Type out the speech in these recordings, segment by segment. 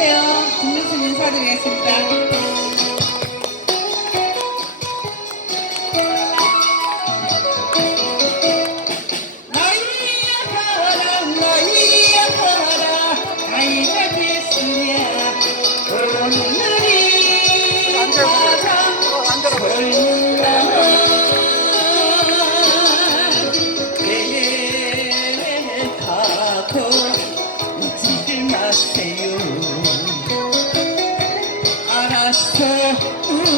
안녕하세요. 국민수 인사드리겠습니다. เธอ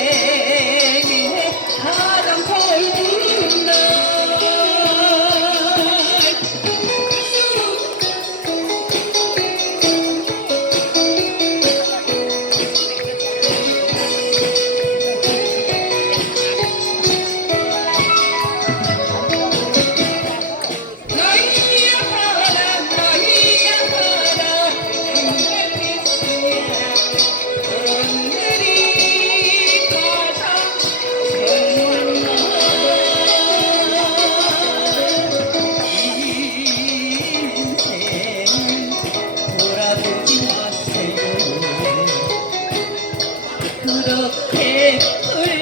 그렇게 흘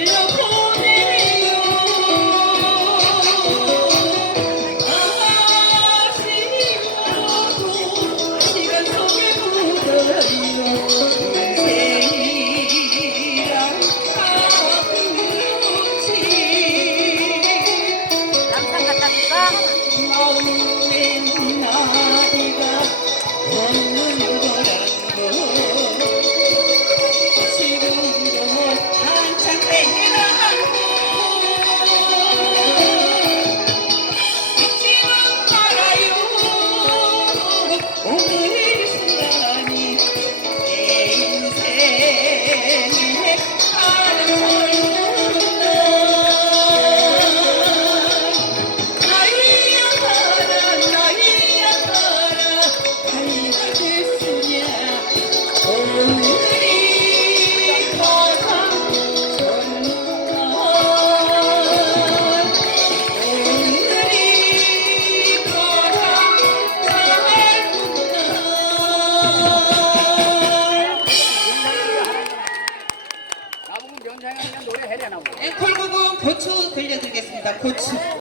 나오고. 네, 콜고금 고추 들려드리겠습니다. 고추.